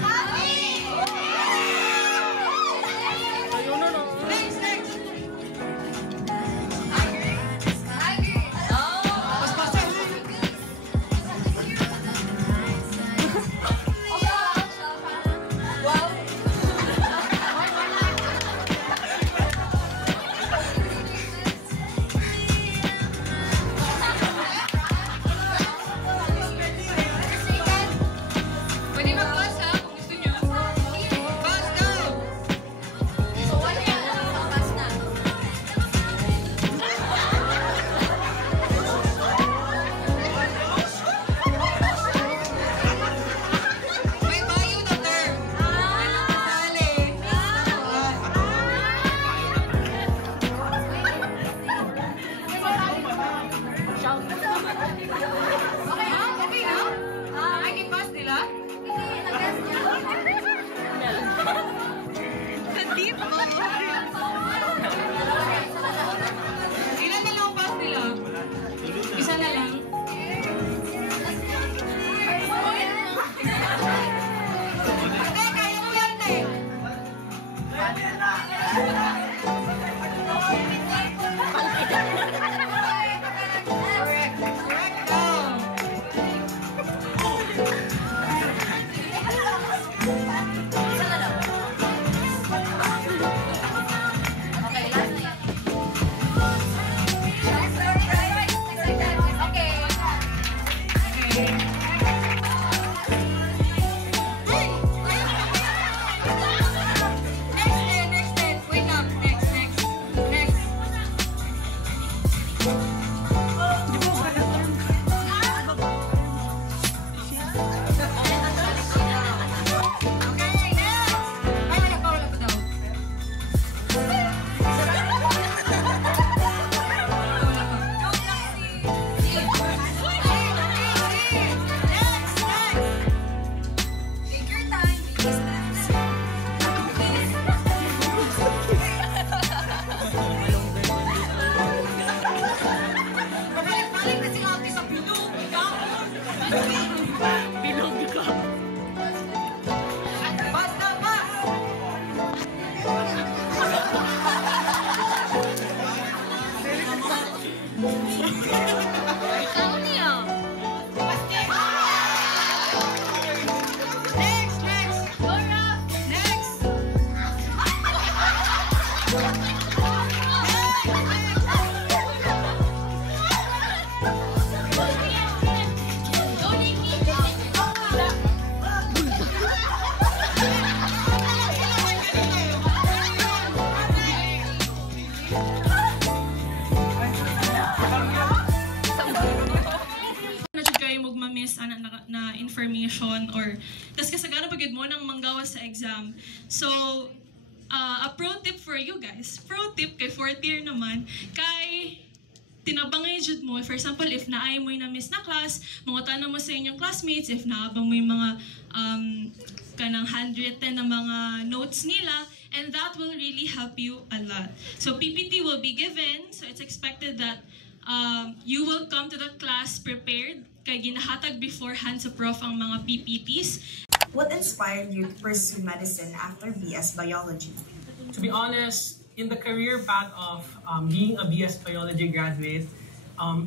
Happy! na information or tas kasagana pagid mo nang manggawas sa exam. So a pro tip for you guys. Pro tip kay fourth year naman kay tinabangay jud mo. For example, if naay mo na miss na class, mangutana mo sa inyong classmates if naabang mo yung mga kanang handwritten na mga notes nila, and that will really help you a lot. So PPT will be given, so it's expected that you will come to the class prepared kay ginahatag beforehand sa prof ang mga PPTs. What inspired you to pursue medicine after BS Biology? To be honest, in the career path of being a BS Biology graduate,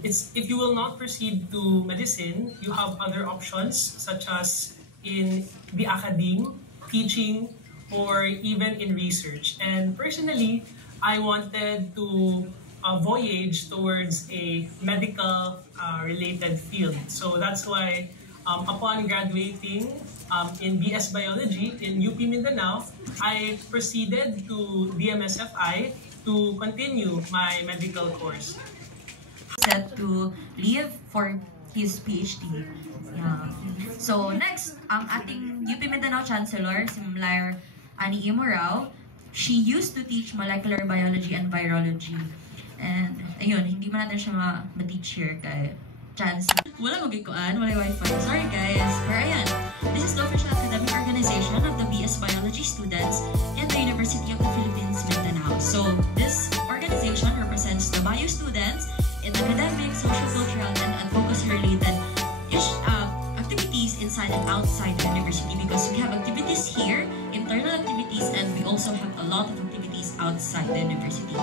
if you will not proceed to medicine, you have other options such as in the academe, teaching, or even in research. And personally, I wanted to voyage towards a medical related field. So that's why upon graduating in BS Biology in UP Mindanao, I proceeded to DMSFI to continue my medical course. Set to leave for his PhD. Yeah. So next, ang ating UP Mindanao Chancellor, si Ma'am Lair Ani Imorao, she used to teach molecular biology and virology. And ayun, hindi man natin siya ma-teach here kay Chance. Wala magikuan, wala wifi. Sorry guys. Pero ayan, this is the official academic organization of the BS Biology students in the University of the Philippines, Mindanao. So this organization represents the bio students in academic, social, cultural, and focus-related activities inside and outside the university, because we have activities here, internal activities, and we also have a lot of activities outside the university.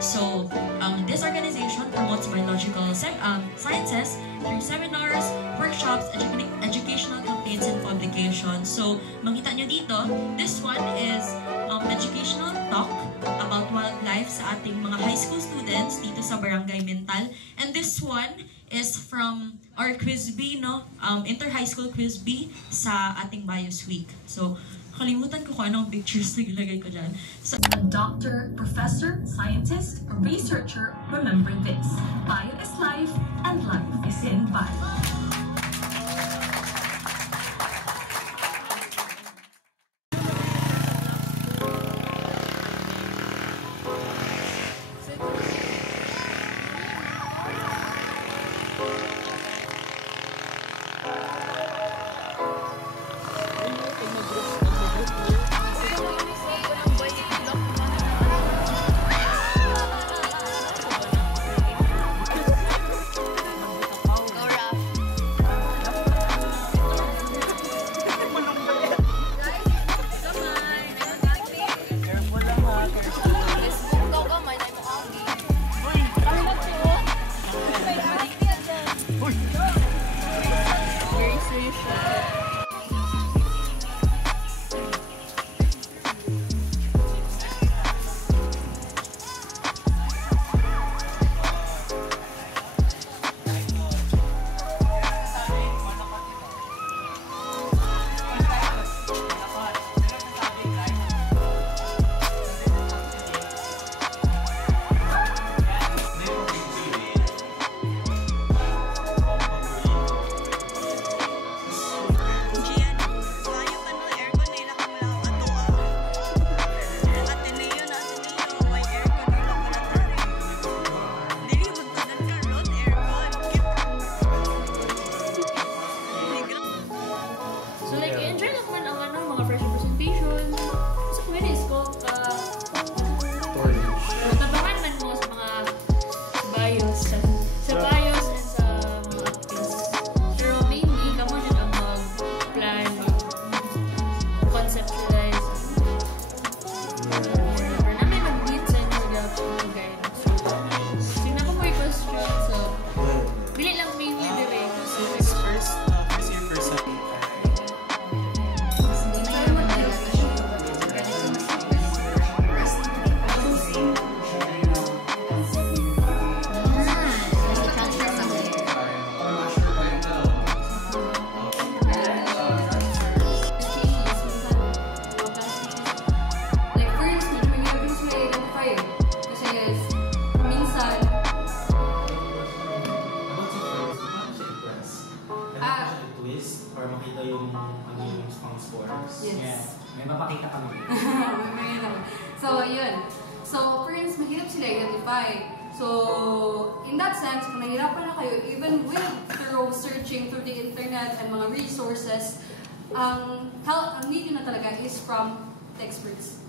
So this organization promotes biological sciences through seminars, workshops, educational campaigns, and publications. So makita nyo dito, this one is educational talk about wildlife sa ating mga high school students dito sa Barangay Mental. And this one is from our Quiz B, no? Inter-high school Quiz B sa ating Bios Week. So, kalimutan ko kung anong pictures na gilagay ko dyan. So, a doctor, professor, scientist, or researcher, remember this. Bio is life, and life is in bio. Yes, may mapakita kami. So, yun. So, parents, mahirap sila identify. So, in that sense, kung nahihirapan na kayo, even with through searching through the internet and mga resources, ang need nyo na talaga is from the experts.